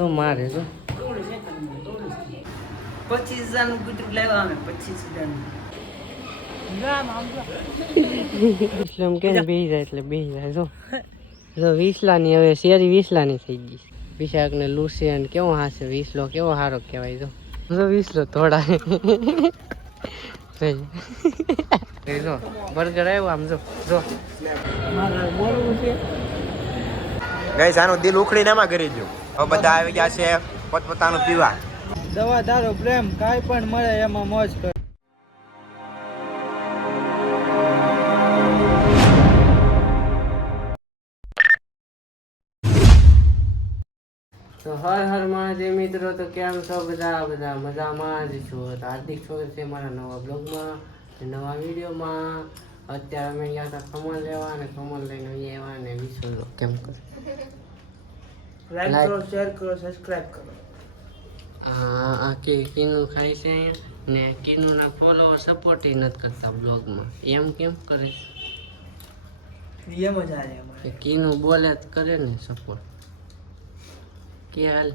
શું મારે જો પચીસ હજારનું અમે હજારનું. જાય એટલે બેહી જાય જો. જો વીસલાની હવે શેરી વીસલાની થઈ ગઈ વિશાખ ને લુસિયન કેવો હાસે વીસલો કેવો સારો કહેવાય જો. જો વીસલો થોડા જો બર્ગર આવ્યો આમ જો જો. મારે બોલવું ગઈ આનું દિલ ઉખડીને એમાં કરી દો હવે બધા આવી ગયા છે પોતપોતાનું પીવા. દવા દારૂ પ્રેમ કાંઈ પણ મળે એમાં મોજ કર. તો હર હર મહાદેવ મિત્રો તો કેમ છો બધા? બધા મજામાં જ છો. હાર્દિક સ્વાગત છે મારા નવા બ્લોગમાં નવા વિડીયોમાં. અત્યારે અમે ગયા હતા ખમણ લેવા અને કમલ લઈને અહીંયા આવ્યા અને વિશ્વ કેમ કરે લાઈક. કરો શેર કરો સબસ્ક્રાઇબ કરો. આ આ કે કીનું ખાય છે ને કીનુંના ફોલોવર સપોર્ટ નથી કરતા બ્લોગમાં એમ કેમ કરે? એમ જ હારે અમારે. કીનું બોલે જ કરે ને સપોર્ટ કે હાલ?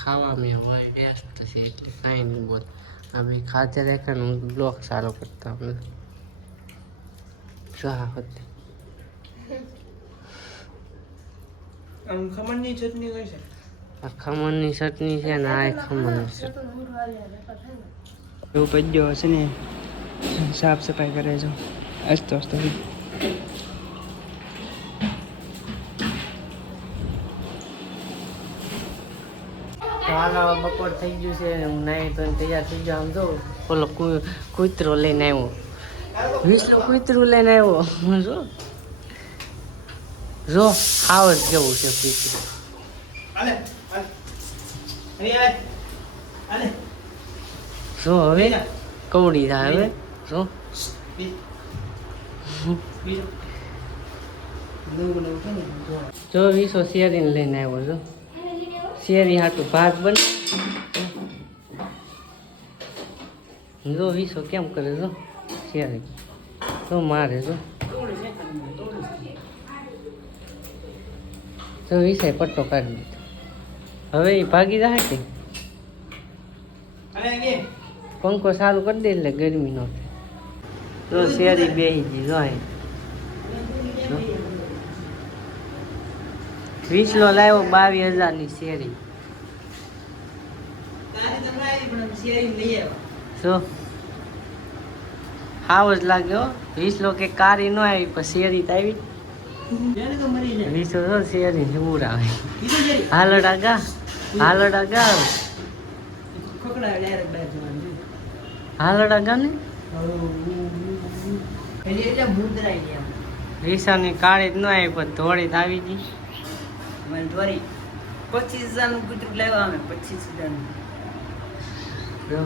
ખાવામાં હોય વ્યસ્ત છે એટલે કાંઈ નહીં બોલ. ભાઈ ખાતે રાખે હું બ્લોગ સારો કરતા હતી. આમ ખમણની ચટણી કઈ છે? આ ખમણની ચટણી છે ને આ ખમણની ચટણી એવું પજ્યો હશે ને સાફ સફાઈ કરે છે. અસ્તો અસ્તો બપોર થઈ ગયું છે હું નાઈ તો તૈયાર થઈ ગયો. આમ જો ઓલો કુ- કૂતરો લઈને આવ્યો. વિષ્ણુ કૂતરું લઈને આવ્યો. જો જો હાવ જ કેવું છે કૂતરું જો હવે કવડી થાય હવે. જો. જો વીસો શેરીને લઈને આવ્યો છો. શેરી હાટું ભાત બન. જો વીસો કેમ કરે જો. શેરી. તો મારે જો. તો વિષય પટ્ટો કાઢી દીધો હવે એ ભાગી જાય કે? પંખો ચાલુ કરી દે એટલે ગરમી નો તો શેરી બેસી ગઈ જો અહીં. જો. વીસલો લાવ્યો બાવીસ હજારની શેરી. હાવ જ લાગ્યો વીસલો કે કારી ન આવી પણ શેરી તો આવી. વીસો તો શેરી જવું આવે. હાલડા ગા હાલડા ગા હાલડા ગા ને? વીસાની કાળી જ ન આવી પણ ધોળી જ આવી ગઈ. પચીસ હજારનું કૂતરું લાવ્યા અમે પચીસ હજારનું. જો.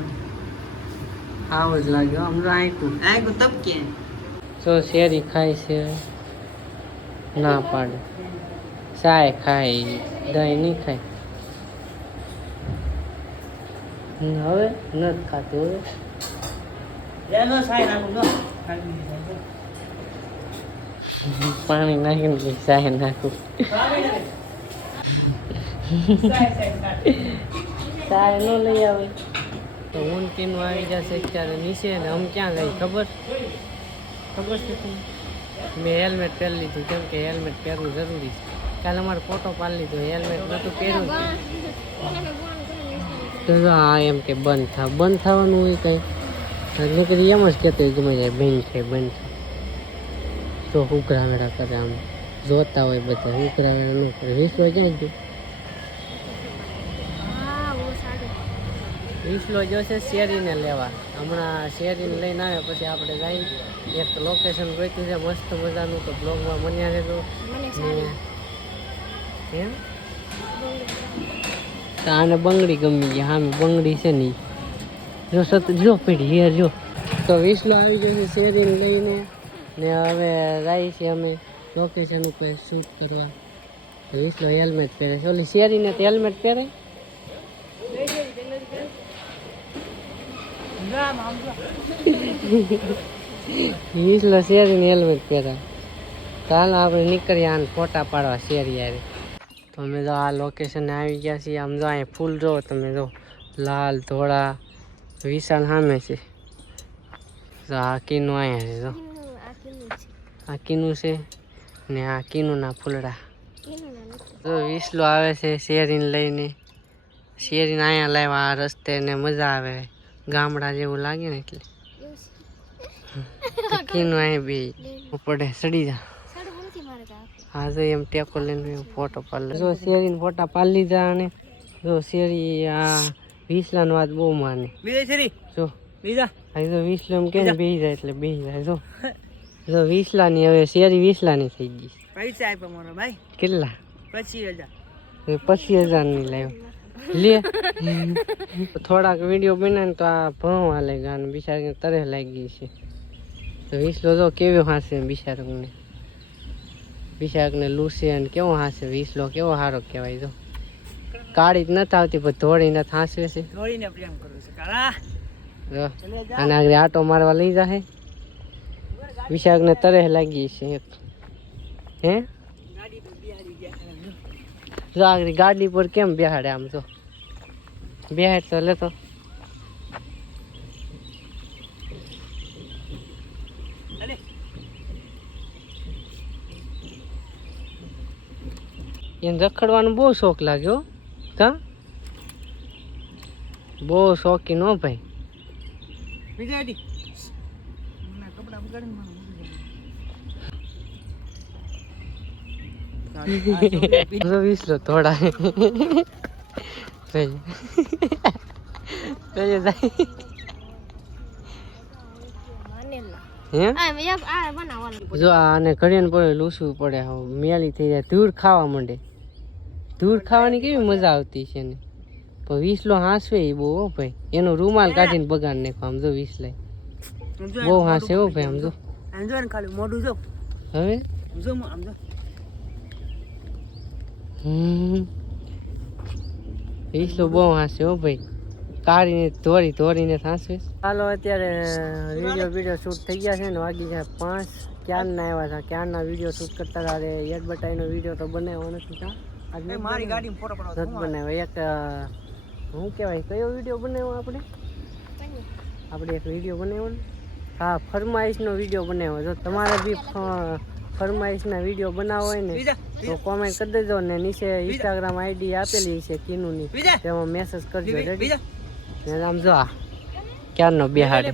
આવ જ લાગ્યો આમ આંકું આ તબ કે તો શેરી ખાય છે. ના પાડે. ચાય ખાય દહીં નહીં ખાય. હવે નથી ખાતું હવે. પાણી નાખીને ચાય નાખું. ચાય ન લઈ આવે. તો હું ટીનું આવી જશે અત્યારે નીચે ને આમ ક્યાં ગઈ ખબર? ખબર છે તમને? મેં હેલ્મેટ પહેરી લીધું, કેમ કે હેલ્મેટ પહેરવું જરૂરી છે. કાલે અમારે ફોટો પાડી લીધો હેલ્મેટ નહોતું પહેર્યું તો હા એમ કે બંધ થાય બંધ થવાનું હોય કંઈ. નીકળી એમ જ કહેતો ગમે જાય બંધ છે બંધ છે. તો ઉકરાવેડા કરે આમ. જોતા હોય બધા ઉકરાવેડા ન કરે. વિશ્વ ક્યાં ગયું? વિસલો જોશે શેરીને લેવા. હમણાં શેરીને લઈને આવે પછી આપણે જઈ એક લોકેશન ગોતું છે મસ્ત મજાનું તો બ્લોગમાં બન્યા રહેજો. કેમ? આને બંગડી ગમી ગઈ હા બંગડી છે નહીં જો સત જો પડી હેર જો. તો વિસલો આવી ગયો છે શેરીને લઈને. ને હવે જાય છે અમે લોકેશન ઉપર શૂટ કરવા. વિસલો હેલ્મેટ પહેરે છે. ઓલી શેરીને તો હેલ્મેટ પહેરે? વિસલો શેરીને હેલ્મેટ પહેરા. હાલો આપણે નીકળીએ આને ફોટા પાડવા શેરી યારે તો અમે જો આ લોકેશને આવી ગયા છીએ. આમ જો અહીંયા ફૂલ જો, તમે જો, લાલ, ધોળા, વિશાલ સામે છે. તો આ કીનું અહીંયા છે, જો. આ કીનું છે ને આ કીનુંના ફૂલડા. તો વિસલો આવે છે શેરીને લઈને. શેરીને અહીંયા લાવ્યા, આ રસ્તે ને મજા આવે. ગામડા જેવું લાગે ને એટલે. કીનું અહીં બે પડે સડી જા. હા તો એમ ટેકો લઈને ફોટો પાડી જો શેરીને ફોટા પાડી લીધા અને જો શેરી આ વિસલાની વાત બહુ માને. જો. બીજા? આ તો વિસલો એમ કે બેહી જાય એટલે બેહી જાય. જો. જો વિસલાની હવે શેરી વિસલાની થઈ ગઈ પૈસા આપ્યો મારો ભાઈ. કેટલા? પચીસ હજાર. હવે પચીસ હજારની લાવ્યો લે. થોડાક વીડિયો બનાવીને તો આ ભણવા હાલે ગાને બિચારીને તરે લાગી છે. તો વિસલો જો કેવો હાસે બિચારકને બિચારકને લૂસે અને કેવો હાસે? વિસલો કેવો સારો કહેવાય જો કાળી જ નથી આવતી પણ ધોળીને હાંસવે છે. ધોળીને પ્રેમ કરું છું કાળા. અને આગળ આટો મારવા લઈ જાહે. વિશાખને તરે લાગી છે હે? જો આગળ ગાડી પર કેમ બેહાડે આમ તો? બેહાડ તો લે તો. એને રખડવાનો બહુ શોખ લાગ્યો કા? બહુ શોખીન હો ભાઈ. બીજા કપડા બગાડીને મને જો વિસલો થોડા જો આને ઘડીને પડે લૂસવું પડે હવે મેલી થઈ જાય ધૂળ ખાવા માંડે ધૂળ ખાવાની કેવી મજા આવતી છે ને પણ વીસલો હાંસવે એ બહુ હો ભાઈ એનો રૂમાલ કાઢીને બગાડ નાખો આમ જો વિસલાય બહુ હાંસે હો ભાઈ આમ જો આમ જો ને ખાલી મોઢું જો હવે આમ જો આમ જો હમ. વિસલો બહુ હાંસે હો ભાઈ. કાઢીને ધોરી ધોરીને હાંસવે ચાલો અત્યારે વીડિયો વીડિયો શૂટ થઈ ગયા છે ને વાગી છે પાંચ. ક્યારના આવ્યા હતા? ક્યારના વીડિયો શૂટ કરતા હતા? અરે એક વીડિયો તો બનાવ્યો નથી કા? મારી ગાડી ફોટો નથી બનાવ્યો? એક હું શું કહેવાય કયો વીડિયો બનાવ્યો આપણે? આપણે એક વીડિયો બનાવ્યો ને? હા ફરમાઈશનો વીડિયો બનાવ્યો. જો તમારે બી ફ- ફરમાઈશના વીડિયો બનાવો હોય ને તો કોમેન્ટ કરી દેજો ને નીચે ઇન્સ્ટાગ્રામ આઈડી આપેલી છે કિનુની. તેમાં મેસેજ કરજો ને આમ જો આ ક્યારનો બેહાડે?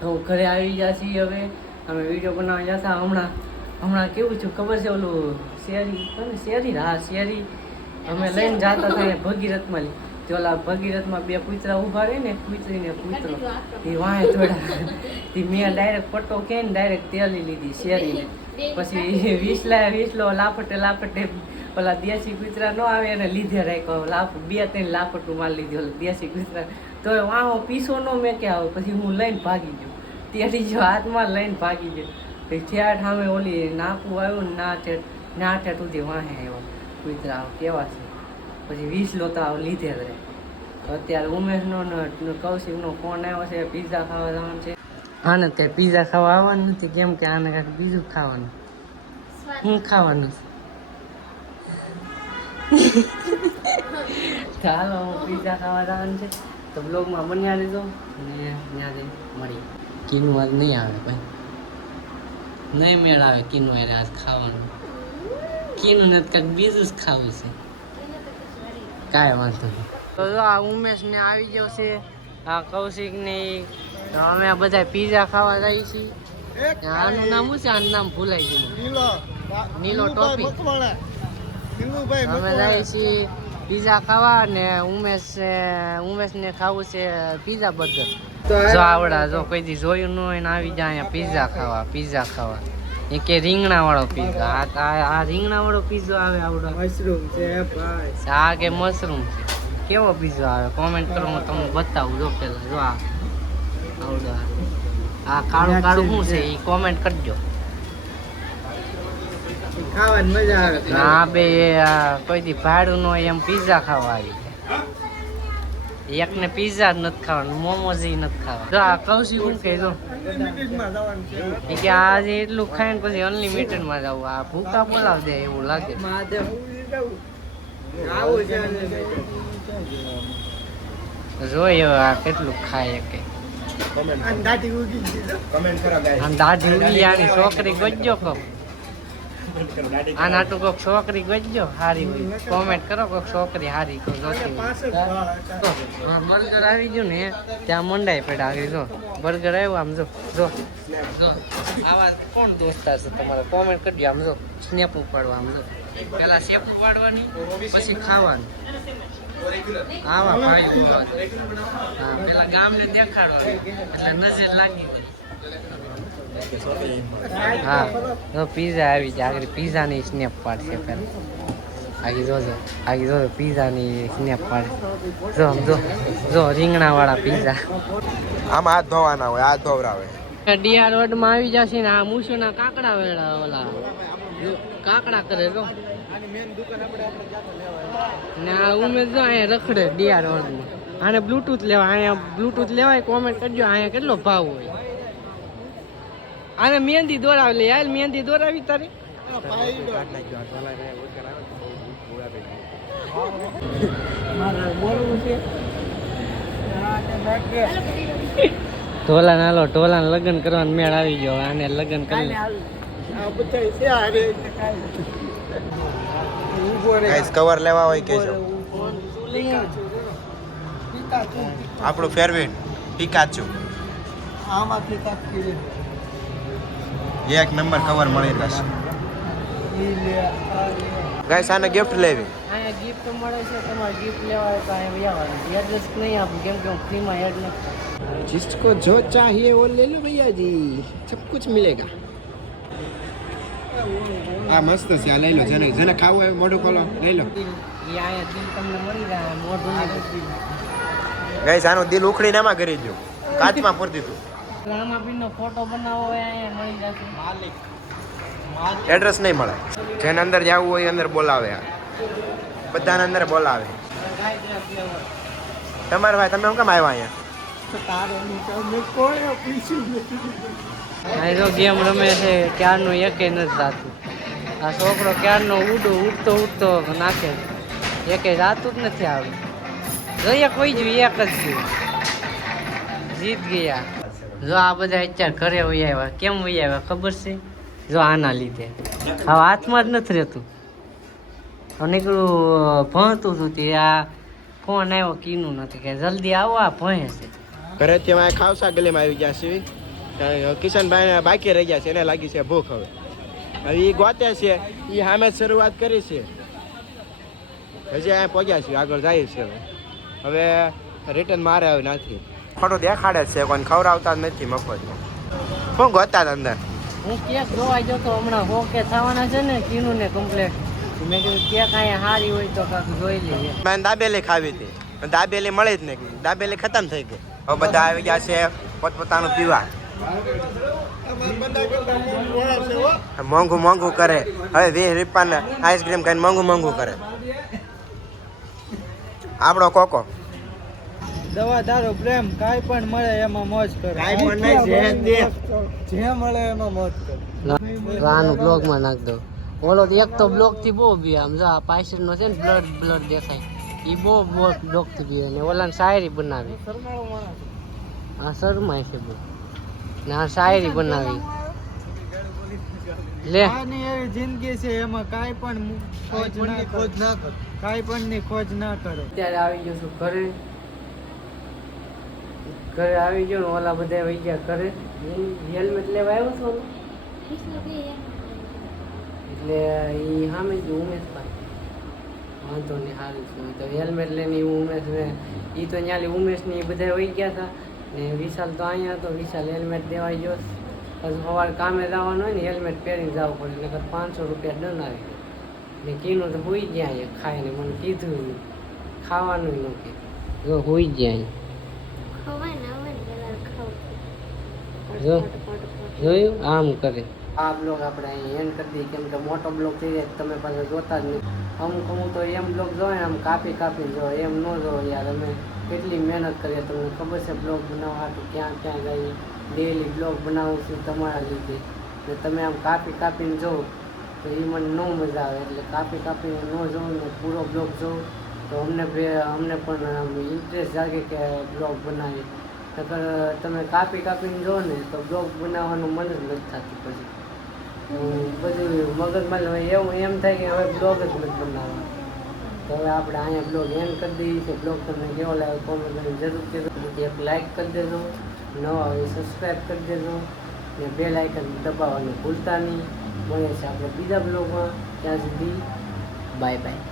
તો ઘરે આવી ગયા છીએ હવે. અમે વીડિયો બનાવવા હતા હમણાં. હમણાં કેવું છું ખબર છે ઓલું શેરી શેરી? હા શેરી. અમે લઈને જતા હતા ભગીરથમાં. તે ઓલા ભગીરથમાં બે કૂતરા ઊભા રહે ને કૂતરી ને કૂતરો તે વાંહે થોડા તે મેં ડાયરેક્ટ પટ્ટો કે ને ડાયરેક્ટ તેલી લીધી શેરીને. પછી વીસલા વીસલો લાપટે લાપટે ઓલા દેશી કૂતરા ન આવે એને લીધે રાખ્યો. લાપ બે ત્રણ લાપટું મારી લીધી ઓલા દેશી કૂતરા તો વાહો પીસો ન મેં કે આવે. પછી હું લઈને ભાગી ગયો. તેરી જો હાથમાં લઈને ભાગી ગયો. પછી ઠેઠ સામે ઓલી નાકું આવ્યું ને ના ઠેઠ ના ઠેઠ સુધી વાહે આવ્યો. કૂતરા કેવા છે? પછી વીસ લોતા લીધે જ રહે. તો અત્યારે ઉમેશનો ને કૌશિકનો ફોન આવ્યો છે પીઝા ખાવા જવાનું છે. આને તે પીઝા ખાવા આવવાનું નથી, કેમ કે આને કાંઈક બીજું ખાવાનું. શું ખાવાનું? ચાલો હું પીઝા ખાવા જવાનું છે. તો બ્લોગમાં બન્યા રહેજો ને ત્યાંથી મળી કીનું આજ નહીં આવે ભાઈ. નહીં મેળ આવે કીનું અરે આજ ખાવાનું. કીનું ને કાંઈક બીજું જ ખાવું છે. કાંઈ વાંધો નહીં. તો જો આ ઉમેશ ને આવી ગયો છે. આ કૌશિક ને તો અમે બધા પીઝા ખાવા જઈએ છીએ. આનું નામ શું છે? આનું નામ ભૂલાઈ ગયું નીલો. ટોપી. અમે જઈએ છીએ પીઝા ખાવા ને ઉમેશ ઉમેશ ને ખાવું છે પીઝા બર્ગર જો આવડા જો કોઈ દી જોયું ન હોય ને આવી જાય અહીંયા પીઝા ખાવા પીઝા ખાવા. એ કે રીંગણા વાળો પીઝા આ આ- રીંગણા વાળો પીઝો આવે આવડો. મશરૂમ છે ભાઈ. આ કે મશરૂમ છે. કેવો પીઝો આવે? કોમેન્ટ કરો હું તમને બતાવું. જો પેલા જો આ. આવડો આ. કાળું કાળું શું છે. એ કોમેન્ટ કરજો. ખાવાની મજા આવે. ના બે આ કોઈ દી ભાડું ન હોય એમ પીઝા ખાવા આવી. એકને પીઝા જ નથી ખાવાનું મોમોઝ નથી ખાવાનું. જો આ કૌશી શું કહે જો એ કે આજે એટલું ખાઈને પછી અનલિમિટેડમાં જવું આ ભૂકા બોલાવ દે એવું લાગે. જોઈએ આ કેટલું ખાય કે. દાઢી ઉગી આની છોકરી ગજ્જો કોક આના ટુ કોક છોકરી ગોજજો હારી હોય. કોમેન્ટ કરો કોક છોકરી હારી કોક જોતી બર્ગર આવી ગયું ને ત્યાં મંડાઈ પડ્યા આગળ જો. બર્ગર આવ્યો આમ જો જો. જો આવા કોણ દોસ્તા છે તમારા? કોમેન્ટ કરજો આમ જો સ્નેપ ઉપાડવા આમ જો. પેલા સ્નેપ ઉપાડવાની પછી ખાવાનું. આવા ભાઈ હા પેલા ગામને દેખાડવાનું એટલે નજર લાગી હા તો પીઝા આવી જાય. આગળ પીઝાની સ્નેપ પાડશે પેલા આગી જોજો આગળ જોજો પીઝાની સ્નેપ પાડે. જો જો જો રીંગણા વાળા પીઝા આમાં હાથ ધોવાના હોય હાથ ધોવરાવે. ડીઆર રોડમાં આવી જશે ને આ મૂસોના કાકડા વેળા ઓલા. કાકડા કરે તો ને આ ઉમેશ જો અહીંયા રખડે ડીઆર રોડમાં. આને બ્લુટૂથ લેવા અહીંયા બ્લૂટૂથ લેવાય કોમેન્ટ કરજો અહીંયા કેટલો ભાવ હોય. આને મહેંદી દોરાવી લે યાર મહેંદી દોરાવી તારે? ઢોલા નાલો ઢોલા લગ્ન કરવાનું મેળ આવી ગયો આને લગ્ન કરી ગાઈસ કવર લેવા હોય કે આપણું ફેરવેટ પિકાચુ. એક નંબર કવર મળી જશે ગાઈસ આને ગિફ્ટ લેવી અહીંયા ગિફ્ટ મળે છે તમારે ગિફ્ટ લેવા હોય તો અહીંયા આવવાનું એડ્રેસ નહીં આપું કેમ કે હું ફ્રીમાં એડ નથી जिसको जो चाहिए वो ले लो भैया जी सब कुछ मिलेगा આ મસ્ત છે આ લઈ લો જેને જેને ખાવું હોય મોઢું ખોલો લઈ લો એ અહીંયા દિલ તમને મળી જાય મોઢું નહીં ગાઈસ આનું દિલ ઉખડીને એમાં કરી દો કાચમાં પૂરી દીધું રામાપીરનો ફોટો બનાવવો હોય અહીંયા મળી જશે. માલિક એડ્રેસ નહીં મળે. જેને અંદર જવું હોય એ અંદર બોલાવે બધાને અંદર બોલાવે. તમારે ભાઈ તમે કેમ આવ્યા અહીંયા? અહીં જો ગેમ રમે છે ક્યારનું એકે નથી થતું આ છોકરો ક્યારનો ઉડો ઉડતો ઉડતો નાખે એકે જાતું જ નથી આવ્યું જોઈએ કોઈ જ એક જ જીત ગયા. જો આ બધા અત્યારે ઘરે વહી આવ્યા, કેમ વહી આવ્યા ખબર છે? જો આના લીધે. હવે હાથમાં જ નથી રહેતું. નીકળું ભણતું હતું તે, આ ફોન આવ્યો કીનું નથી કે જલ્દી આવો, આ ભણે છે. ઘરે ત્યાં ખાવસા ગલીમાં આવી ગયા છે. કિશનભાઈ બાકી રહી ગયા છે, એને લાગી છે ભૂખ હવે. હવે એ ગોતે છે એ સામે શરૂઆત કરી છે. હજી અહીંયા પહોંચ્યા છે આગળ જાય છે હવે. હવે રિટર્ન મારે હવે નથી. ખોટું દેખાડે છે કોઈ ખવડાવતા જ નથી મફત. શું ગોતા અંદર? હું કેક જોવા જો તો હમણાં હો કે થવાના છે ને કીનું ને કમ્પ્લેટ મેં કીધું કેક અહીંયા સારી હોય તો કાંક જોઈ લઈએ. મેં દાબેલી ખાવી હતી. દાબેલી મળી જ નહીં દાબેલી ખતમ થઈ ગઈ. હવે બધા આવી ગયા છે પોતપોતાનું પીવા. મોંઘું મોંઘું કરે. હવે વીસ રૂપિયાને આઈસ્ક્રીમ ખાઈને મોંઘું મોંઘું કરે. આપણો કોકો. દવા દારો પ્રેમ કાંઈ પણ મળે એમાં મોજ કરો. કાઈ પણ નહીં, જે દે. જે મળે એમાં મોજ કરો. રાનું બ્લોગમાં નાખ દો. ઓલો એક તો બ્લોકથી બહુ બી આમ જો આ પાછળ નો છે ને બ્લડ બ્લડ દેખાય. એ બહુ બહુ બ્લોકથી બી અને ઓલાને શાયરી બનાવી. આ શરમાય છે બહુ. ને આ શાયરી બનાવી. લે. આની એવી જિંદગી છે એમાં કાંઈ પણ ખોજ ના ખોજ ના કરો. કાંઈ પણ ની ખોજ ના કરો. અત્યારે આવી ગયો છું ઘરે. ઘરે આવી ગયો ને ઓલા બધા વહી ગયા ઘરે હેલ્મેટ લેવા આવ્યો છો એટલે એ સામે જ ઉમેશ પાસે વાંધો નહીં, સારું તો હેલ્મેટ લઈને ઉમેશ ને એ તો ત્યાં ઉમેશ ને એ બધા વહી ગયા હતા ને વિશાલ તો અહીંયા હતો, વિશાલ હેલ્મેટ દેવા ગયો. પછી સવારે કામે જવાનું હોય ને, હેલ્મેટ પહેરીને જવું પડે, નકર પાંચસો રૂપિયા દંડ આવી ગયો ને કીનું તો હોઈ ગયા અહીંયા ખાઈને, મને કીધું ખાવાનું ન કે. જો હોઈ ગયા અહીંયા જો, જોયું? આમ કરે. આ બ્લોગ આપણે અહીં એન્ડ કરી દઈએ, કેમ કે મોટો બ્લોગ થઈ જાય તો તમે પાછા જોતા જ નહીં. અમુક અમુક તો એમ બ્લોગ જોવે ને, આમ કાપી કાપી જો એમ ન જો યાર. અમે કેટલી મહેનત કરીએ તમને ખબર છે બ્લોગ બનાવવા હાટુ ક્યાં ક્યાં જઈએ? ડેલી બ્લોગ બનાવું છું તમારા લીધે. ને તમે આમ કાપી કાપીને જોવો, તો એ મને ન મજા આવે. એટલે કાપી કાપીને ન જોઉં ને પૂરો બ્લોગ જોઉં તો અમને બે- અમને પણ આમ ઇન્ટરેસ્ટ જાગે કે બ્લોગ બનાવીએ. નકર તમે કાપી કાપીને જો ને તો બ્લોગ બનાવવાનું મન જ નથી થતું પછી. બધું મગજમાં એવું એમ થાય કે હવે બ્લોગ જ નથી બનાવવાનું. તો હવે આપણે અહીંયા બ્લોગ એન્ડ કરી દઈએ છીએ. બ્લોગ તમને કેવો લાગે કોમેન્ટ કરીને જરૂર કહેજો. એક લાઇક કરી દેજો. નવા હોય સબસ્ક્રાઈબ કરી દેજો. ને બે લાઇકન દબાવવાનું ભૂલતા નહીં. મળે છે આપણે બીજા બ્લોગમાં. ત્યાં સુધી બાય બાય